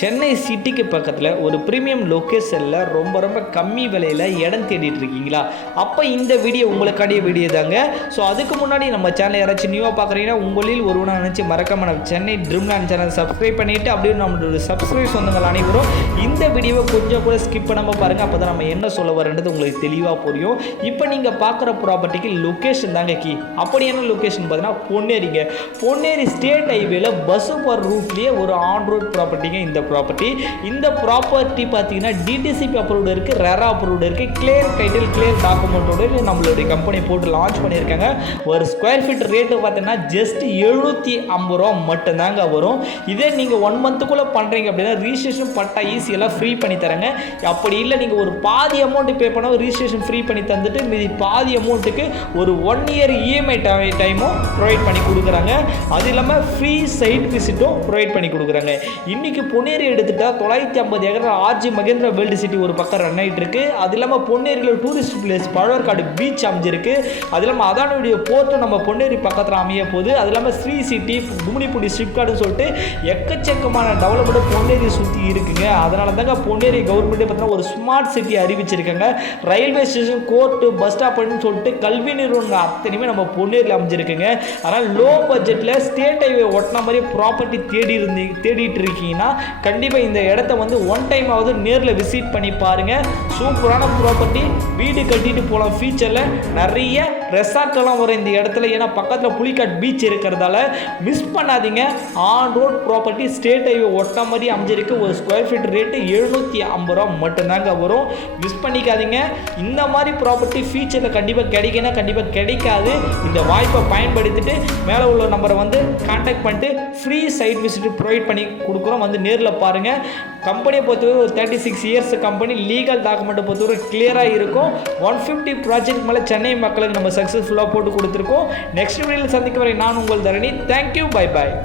சென்னை சிட்டிக்கு பக்கத்தில் ஒரு ப்ரீமியம் லொக்கேஷனில் ரொம்ப கம்மி விலையில் இடம் தேடிட்டு இருக்கீங்களா? அப்போ இந்த வீடியோ உங்களுக்காடிய வீடியோ தாங்க. ஸோ அதுக்கு முன்னாடி நம்ம சேனல் யாராச்சும் நியூவாக பார்க்குறீங்கன்னா உங்களில் ஒருவனாக நினச்சி மறக்காம நம்ம சென்னை ட்ரீம்லேண்ட் சேனல் சப்ஸ்கிரைப் பண்ணிவிட்டு அப்படியே நம்மளோட சப்ஸ்கிரைப் சொந்தங்கள் அனைவரும் இந்த வீடியோவை கொஞ்சம் கூட ஸ்கிப் பண்ணாமல் பாருங்கள். அப்போ தான் நம்ம என்ன சொல்ல வரன்றது உங்களுக்கு தெளிவாக புரியும். இப்போ நீங்கள் பார்க்குற ப்ராப்பர்ட்டிக்கு லொக்கேஷன் தாங்க கீ. அப்படி என்ன லொக்கேஷன் பார்த்தீங்கன்னா பொன்னேரிங்க. பொன்னேரி ஸ்டேட் ஹைவேல பஸ் போகிற ரூட்லேயே ஒரு ஆன் ரோட் ப்ராப்பர்ட்டிங்க இந்த ப்ராப்பர்ட்டி பார்த்தீங்கன்னா டிடிசிபி அப்ரூவ்டு இருக்குது, ரெரா அப்ரூவ்டு இருக்குது, கிளியர் டைட்டில் கிளியர் டாக்குமெண்ட்டோடு நம்மளுடைய கம்பெனி போட்டு லான்ச் பண்ணியிருக்காங்க. ஒரு ஸ்கொயர் ஃபீட் ரேட்டு பார்த்தீங்கன்னா ஜஸ்ட் 750 ரூபா மட்டும்தாங்க வரும். இதே நீங்கள் 1 மந்த்துக்குள்ளே பண்ணுறீங்க அப்படின்னா ரிஜிஸ்ட்ரேஷன் பட்டா ஈஸியெல்லாம் ஃப்ரீ பண்ணி தராங்க. அப்படி இல்லை நீங்கள் ஒரு பாதி அமௌண்ட்டு பே பண்ணால் ரிஜிஸ்ட்ரேஷன் ஃப்ரீ பண்ணி தந்துட்டு மீதி பாதி அமௌண்ட்டுக்கு ஒரு 1 இயர் இஎம்ஐ டைமும் ப்ரொவைட் பண்ணி கொடுக்குறாங்க. அது இல்லாமல் ஃப்ரீ சைட் விசிட்டும் ப்ரொவைட் பண்ணி கொடுக்குறாங்க. இன்றைக்கி பொன்னேரி எடுத்துட்டா 950 ஏக்கர் ஆர்ஜி மகேந்திரா வேர்ல்டு சிட்டி ஒரு பக்கம் ரன் ஆகிட்டு இருக்கு. அது இல்லாமல் பொன்னேரியில் டூரிஸ்ட் பிளேஸ் பழவேற்காடு பீச் அமைஞ்சிருக்கு. அது இல்லாமல் அதானுடைய போர்ட்டும் நம்ம பொன்னேரி பக்கத்தில் அமைய போகுது. அது இல்லாமல் ஸ்ரீ சிட்டி கும்மிடிப்பூண்டி ஸ்விப்கார்டுன்னு சொல்லிட்டு எக்கச்சக்கமான டெவலப்மெண்ட் பொன்னேரி சுற்றி இருக்குங்க. அதனால தாங்க பொன்னேரி கவர்மெண்ட்டே பார்த்தீங்கன்னா ஒரு ஸ்மார்ட் சிட்டி அறிவிச்சிருக்காங்க. ரயில்வே ஸ்டேஷன், கோர்ட்டு, பஸ் ஸ்டாப்னு சொல்லிட்டு கல்வி நிறுவனங்கள் அத்தனையுமே நம்ம பொன்னேரியில் அமைஞ்சிருக்குங்க. அதனால் லோ பட்ஜெட்டில் ஸ்டேட் ஹைவே ஒட்டின மாதிரி ப்ராப்பர்ட்டி தேடிட்டு இருக்கீங்கன்னா கண்டிப்பாக இந்த இடத்த வந்து 1 டைம் ஆவது நேரில் விசிட் பண்ணி பாருங்கள். சூப்பரான ப்ராப்பர்ட்டி, வீடு கட்டிட்டு போகலாம். ஃபியூச்சரில் நிறைய ரெசார்ட்லாம் வரும் இந்த இடத்துல. ஏன்னா பக்கத்தில் புலிக்காட் பீச் இருக்கிறதால மிஸ் பண்ணாதீங்க. On road property state highway ஒட்ட மாதிரி அமைஞ்சிருக்கு. ஒரு ஸ்கொயர் ஃபீட் ரேட்டு 750 ரூபா மட்டும்தாங்க வரும். மிஸ் பண்ணிக்காதீங்க. இந்த மாதிரி ப்ராப்பர்ட்டி ஃபியூச்சரில் கண்டிப்பாக கிடைக்குன்னா கண்டிப்பாக கிடைக்காது. இந்த வாய்ப்பை பயன்படுத்திட்டு மேலே உள்ள நம்பரை வந்து கான்டாக்ட் பண்ணிட்டு ஃப்ரீ சைட் விசிட் ப்ரொவைட் பண்ணி கொடுக்குறோம். வந்து நேரில் பாருங்கள். கம்பெனியை பொறுத்தவரை ஒரு 36 இயர்ஸ் கம்பெனி. லீகல் டாக்குமெண்ட்டை பொறுத்தவரை கிளியராக இருக்கும். 150 ப்ராஜெக்ட் மேலே சென்னை மக்களுக்கு நம்ம சக்ஸஸ்ஃபுல்லாக போட்டு கொடுத்துருக்கோம். நெக்ஸ்ட் வீடியோவில் சந்திக்க வரை நான் உங்கள் தரணி. Thank you, bye bye.